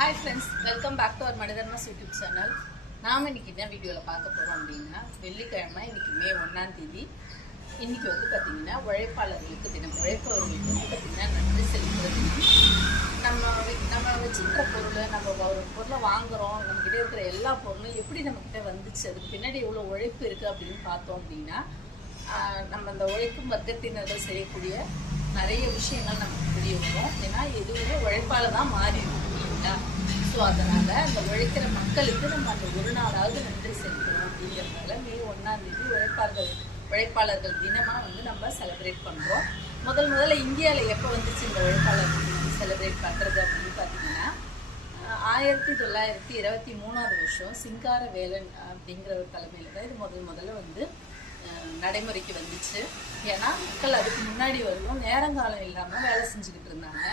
Hi friends, welcome back to our Madhidharma's YouTube channel. நாம இன்னைக்கு என்ன வீடியோல பார்க்க போறோம் அப்படின்னா வெள்ளிக்கிழமை இன்னைக்கு மே 1ஆம் தேதி. இன்னைக்கு வந்து பாத்தீங்கன்னா உழைப்பாளர்களுக்கு தினம். உழைப்பவர்களுக்கு வந்து பாத்தீங்கன்னா நன்றி செலுத்துறது. நம்ம வச்சிருக்கிற பொருள் நம்ம ஒரு பொருளை வாங்குறோம், நம்ம கிட்ட இருக்கிற எல்லா பொருளும் எப்படி நம்ம கிட்ட வந்துச்சு, அதுக்கு பின்னாடி எவ்வளவு உழைப்பு இருக்கு அப்படின்னு பார்த்தோம் அப்படின்னா நம்ம அந்த உழைக்கும் வர்க்கத்தினர்கள் செய்யக்கூடிய நிறைய விஷயங்கள் நமக்கு தெரிய வரும். ஏன்னா எதுவுமே உழைப்பால தான் மாறி இருக்கும் இல்லைங்களா? ஸோ அதனால அந்த உழைக்கிற மக்களுக்கு நம்ம அந்த ஒரு நாளாவது நன்றி செலுத்தணும் அப்படிங்கிறதுனால மே 1ஆம் தேதி உழைப்பாளர்கள் தினமா வந்து நம்ம செலிப்ரேட் பண்றோம். முதல்ல இந்தியாவில் எப்போ வந்துச்சு இந்த உழைப்பாளர்கள் தினம் செலிப்ரேட் பண்றது அப்படின்னு பார்த்தீங்கன்னா 1923ஆவது வருஷம் சிங்கார வேலன் அப்படிங்கிற ஒரு தலைமையில தான் இது முதல்ல வந்து நடைமுறைக்கு வந்துச்சு. ஏன்னா மக்கள் அதுக்கு முன்னாடி வரலும் நேரங்காலம் இல்லாமல் வேலை செஞ்சுக்கிட்டு இருந்தாங்க.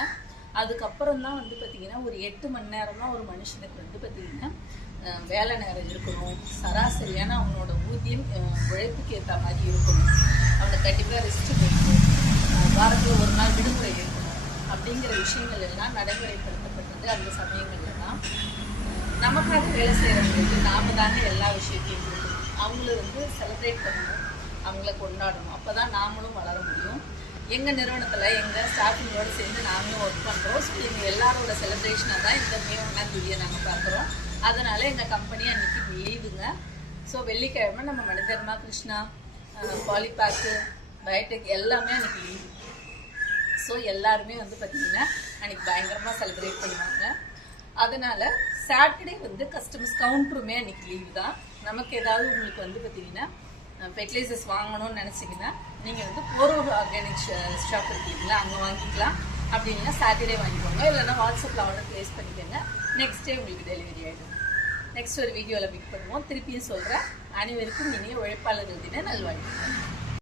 அதுக்கப்புறம் தான் வந்து பார்த்தீங்கன்னா ஒரு 8 மணி நேரம் தான் ஒரு மனுஷனுக்கு வந்து பார்த்தீங்கன்னா வேலை நேரம் இருக்கணும், சராசரியான அவனோட ஊதியம் உழைப்புக்கு ஏற்ற மாதிரி இருக்கணும், அவனுக்கு கண்டிப்பாக ரெஸ்ட் இருக்கணும், வாரத்தில் ஒரு நாள் விடுமுறை இருக்கணும் அப்படிங்கிற விஷயங்கள் எல்லாம் நடைமுறைப்படுத்தப்பட்டது. அந்த சமயங்கள்ல தான் நமக்காக வேலை செய்கிறவங்களுக்கு நாம தாங்க எல்லா விஷயத்தையும் கொடுக்கணும், அவங்கள வந்து செலிப்ரேட் பண்ணணும், அவங்கள கொண்டாடணும். அப்போ தான் நாமளும் வளர முடியும். எங்கள் நிறுவனத்தில் எங்கள் ஸ்டாஃபிங்கோடு சேர்ந்து நாங்களும் ஒர்க் பண்ணுறோம். ஸோ எங்கள் எல்லாரோட செலிப்ரேஷனாக தான் இந்த மே 1ஆம் தேதியை நாங்கள் பார்க்குறோம். அதனால் எங்கள் கம்பெனி அன்றைக்கி லீவுங்க. ஸோ வெள்ளிக்கிழமை நம்ம மனிதர்மா, கிருஷ்ணா, பாலிபேக்கு, பயோடெக் எல்லாமே அன்றைக்கி லீவு. ஸோ எல்லாருமே வந்து பார்த்திங்கன்னா அன்றைக்கி பயங்கரமாக செலிப்ரேட் பண்ணுவாங்க. அதனால் சாட்டர்டே வந்து கஸ்டமர்ஸ் கவுண்டருமே அன்றைக்கி லீவு தான். நமக்கு ஏதாவது உங்களுக்கு வந்து பார்த்திங்கன்னா ஃபெர்டிலைசர்ஸ் வாங்கணும்னு நினச்சிங்கன்னா நீங்கள் வந்து போரூர் ஆர்கானிக் ஷாப் இருக்கீங்களா, அங்கே வாங்கிக்கலாம். அப்படி இல்லைன்னா சாட்டர்டே வாங்கிக்கோங்க, இல்லைன்னா வாட்ஸ்அப்பில் ஆர்டர் ப்ளேஸ் பண்ணிக்கோங்க. நெக்ஸ்ட் டே உங்களுக்கு டெலிவரி ஆகிடும். நெக்ஸ்ட் ஒரு வீடியோவில் மீட் பண்ணுவோம். திருப்பியும் சொல்கிறேன், அனைவருக்கும் இனிய உழைப்பாளர்கள் தின நல்வாழ்த்துக்கள்.